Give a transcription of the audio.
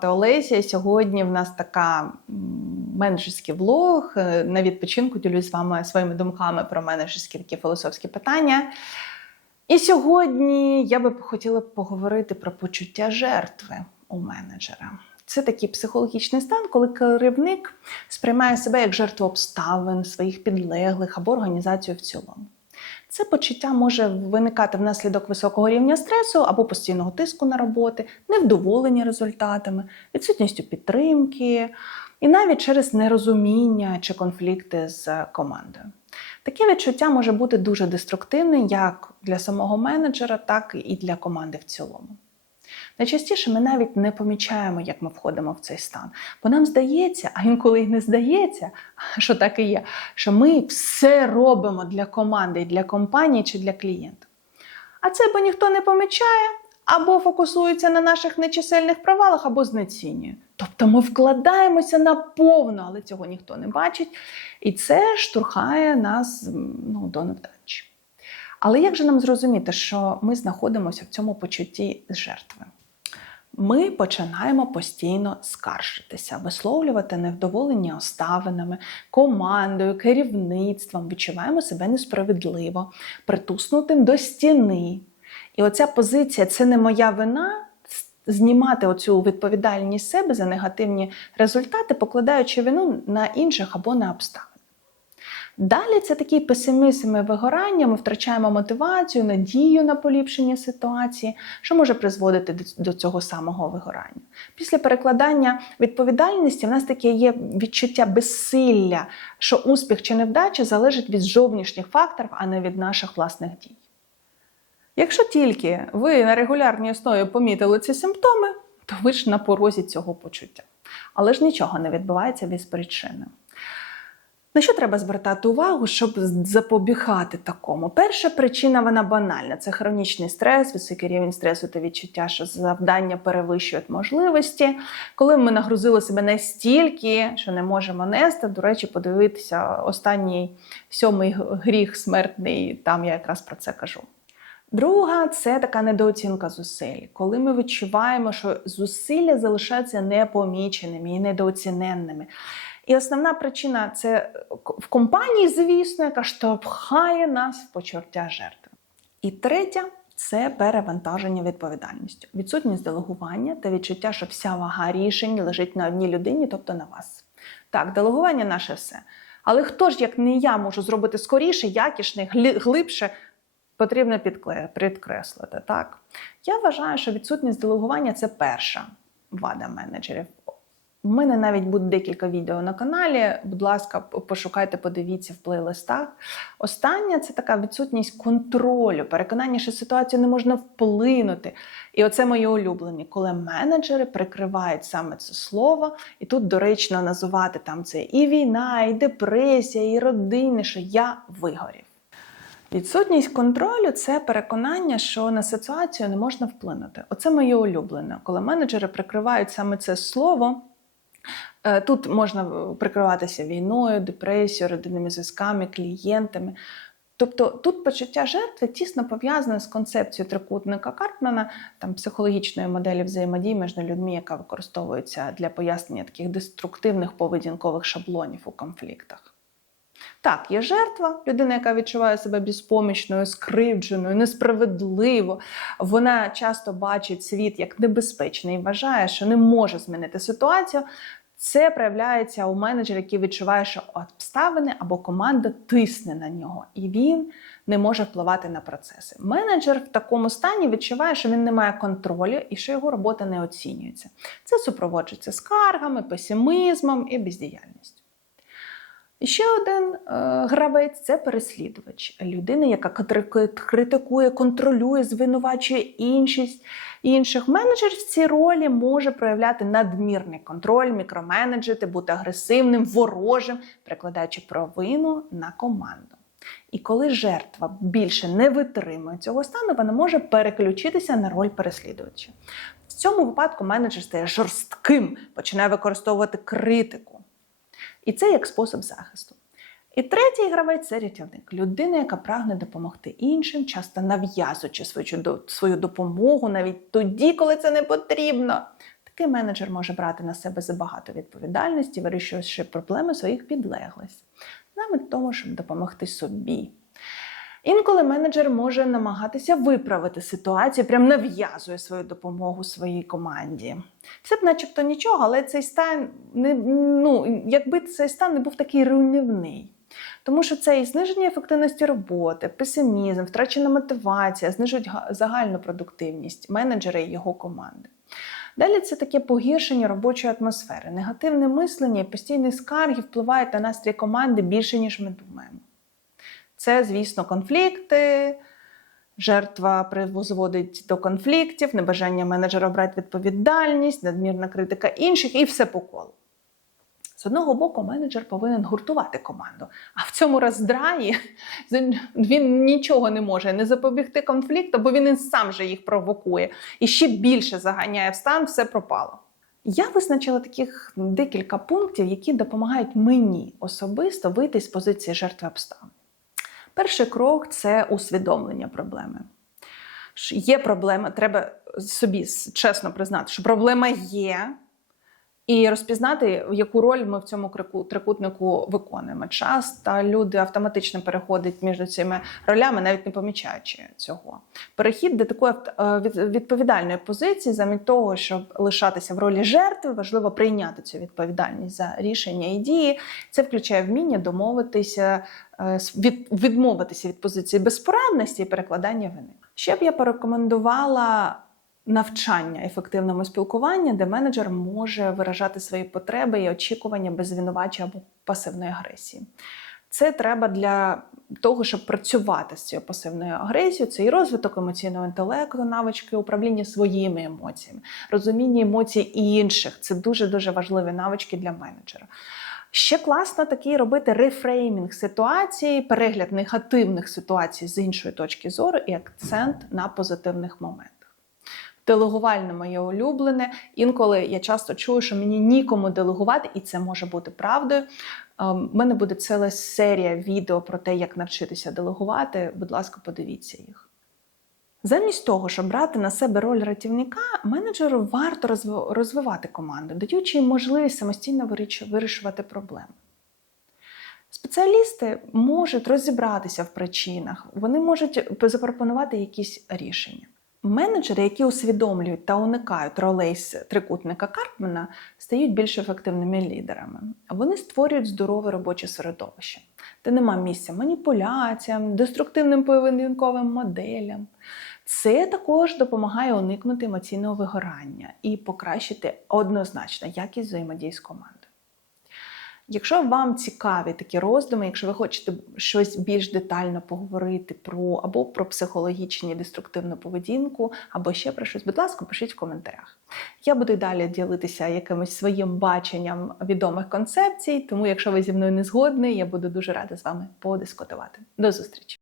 звати Олеся. Сьогодні в нас така менеджерський влог. Е, На відпочинку ділюсь з вами своїми думками про менеджерські такі філософські питання. І сьогодні я би хотіла поговорити про почуття жертви у менеджера. Це такий психологічний стан, коли керівник сприймає себе як жертву обставин, своїх підлеглих або організацію в цілому. Це почуття може виникати внаслідок високого рівня стресу або постійного тиску на роботи, невдоволення результатами, відсутністю підтримки і навіть через нерозуміння чи конфлікти з командою. Таке відчуття може бути дуже деструктивним як для самого менеджера, так і для команди в цілому. Найчастіше ми навіть не помічаємо, як ми входимо в цей стан. Бо нам здається, а інколи й не здається, що так і є, що ми все робимо для команди, для компанії чи для клієнта. А це або ніхто не помічає, або фокусується на наших нечисельних провалах, або знецінює. Тобто ми вкладаємося наповно, але цього ніхто не бачить. І це штурхає нас ну, до невдачі. Але як же нам зрозуміти, що ми знаходимося в цьому почутті жертви? Ми починаємо постійно скаржитися, висловлювати невдоволення обставинами, командою, керівництвом, відчуваємо себе несправедливо, притуснутим до стіни. І оця позиція це не моя вина. Знімати оцю відповідальність себе за негативні результати, покладаючи вину на інших або на обставини. Далі це такий песимізм і вигорання, ми втрачаємо мотивацію, надію на поліпшення ситуації, що може призводити до цього самого вигорання. Після перекладання відповідальності в нас таке є відчуття безсилля, що успіх чи невдача залежить від зовнішніх факторів, а не від наших власних дій. Якщо тільки ви на регулярній основі помітили ці симптоми, то ви ж на порозі цього почуття. Але ж нічого не відбувається без причини. На що треба звертати увагу, щоб запобігати такому? Перша причина вона банальна: це хронічний стрес, високий рівень стресу та відчуття, що завдання перевищують можливості. Коли ми нагрузили себе настільки, що не можемо нести. До речі, подивитися останній сьомий гріх смертний, там я якраз про це кажу. Друга це така недооцінка зусиль, коли ми відчуваємо, що зусилля залишаються непоміченими і недооціненними. І основна причина це в компанії, звісно, яка штовхає нас в почуття жертви. І третя це перевантаження відповідальністю, відсутність делегування та відчуття, що вся вага рішень лежить на одній людині, тобто на вас. Так, делегування наше все. Але хто ж, як не я, можу зробити скоріше, якісне, глибше, потрібно підкреслити. Так? Я вважаю, що відсутність делегування це перша вада менеджерів. У мене навіть буде декілька відео на каналі. Будь ласка, пошукайте, подивіться в плейлистах. Остання це така відсутність контролю, переконання, що ситуацію не можна вплинути. І оце моє улюблені, коли менеджери прикривають саме це слово, і тут доречно називати там це і війна, і депресія, і родини, що я вигорів. Відсутність контролю це переконання, що на ситуацію не можна вплинути. Оце моє улюблене, коли менеджери прикривають саме це слово. Тут можна прикриватися війною, депресією, родинними зв'язками, клієнтами. Тобто тут почуття жертви тісно пов'язане з концепцією трикутника Карпмана, там психологічної моделі взаємодії між людьми, яка використовується для пояснення таких деструктивних поведінкових шаблонів у конфліктах. Так, є жертва, людина, яка відчуває себе безпомічною, скривдженою, несправедливо. Вона часто бачить світ як небезпечний і вважає, що не може змінити ситуацію. Це проявляється у менеджері, який відчуває, що обставини або команда тисне на нього, і він не може впливати на процеси. Менеджер в такому стані відчуває, що він не має контролю і що його робота не оцінюється. Це супроводжується скаргами, песимізмом і бездіяльністю. І ще один е, гравець це переслідувач, людина, яка критикує, контролює, звинувачує іншість інших. Менеджер в цій ролі може проявляти надмірний контроль, мікроменеджити, бути агресивним, ворожим, перекладаючи провину на команду. І коли жертва більше не витримує цього стану, вона може переключитися на роль переслідувача. В цьому випадку менеджер стає жорстким, починає використовувати критику. І це як спосіб захисту. І третій гравець це рятівник. Людина, яка прагне допомогти іншим, часто нав'язуючи свою, свою допомогу навіть тоді, коли це не потрібно. Такий менеджер може брати на себе забагато відповідальності, вирішуючи проблеми своїх підлеглих, замість того, щоб допомогти собі. Інколи менеджер може намагатися виправити ситуацію, прям нав'язує свою допомогу своїй команді. Все б начебто нічого, але цей стан не ну, якби цей стан не був такий руйнівний. Тому що це і зниження ефективності роботи, песимізм, втрачена мотивація, знижують загальну продуктивність менеджера і його команди. Далі це таке погіршення робочої атмосфери. Негативне мислення і постійні скарги впливають на настрій команди більше, ніж ми думаємо. Це, звісно, конфлікти. Жертва призводить до конфліктів, небажання менеджера брати відповідальність, надмірна критика інших і все по колу. З одного боку, менеджер повинен гуртувати команду, а в цьому роздраї він нічого не може не запобігти конфлікту, бо він і сам же їх провокує і ще більше заганяє в стан, все пропало. Я визначила таких декілька пунктів, які допомагають мені особисто вийти з позиції жертви обставин. Перший крок це усвідомлення проблеми. Є проблема, треба собі чесно признати, що проблема є, і розпізнати, яку роль ми в цьому трикутнику виконуємо. Часто люди автоматично переходять між цими ролями, навіть не помічаючи цього. Перехід до такої е, від- відповідальної позиції, замість того, щоб лишатися в ролі жертви, важливо прийняти цю відповідальність за рішення і дії. Це включає вміння домовитися, е, від, відмовитися від позиції безпорадності і перекладання вини. Ще б я порекомендувала навчання ефективному спілкуванню, де менеджер може виражати свої потреби і очікування без звинувачення або пасивної агресії. Це треба для того, щоб працювати з цією пасивною агресією. Це і розвиток емоційного інтелекту, навички управління своїми емоціями, розуміння емоцій інших. Це дуже дуже важливі навички для менеджера. Ще класно такий робити рефреймінг ситуації, перегляд негативних ситуацій з іншої точки зору і акцент на позитивних моментах. Делегувальне моє улюблене. Інколи я часто чую, що мені нікому делегувати, і це може бути правдою. У мене буде ціла серія відео про те, як навчитися делегувати. Будь ласка, подивіться їх. Замість того, щоб брати на себе роль рятівника, менеджеру варто розвивати команду, даючи їм можливість самостійно вирішувати проблеми. Спеціалісти можуть розібратися в причинах, вони можуть запропонувати якісь рішення. Менеджери, які усвідомлюють та уникають ролей з трикутника Карпмана, стають більш ефективними лідерами. Вони створюють здорове робоче середовище, де нема місця маніпуляціям, деструктивним поведінковим моделям. Це також допомагає уникнути емоційного вигорання і покращити однозначно якість взаємодії з командою. Якщо вам цікаві такі роздуми, якщо ви хочете щось більш детально поговорити про або про психологічні деструктивну поведінку, або ще про щось, будь ласка, пишіть в коментарях. Я буду далі ділитися якимось своїм баченням відомих концепцій, тому якщо ви зі мною не згодні, я буду дуже рада з вами подискутувати. До зустрічі!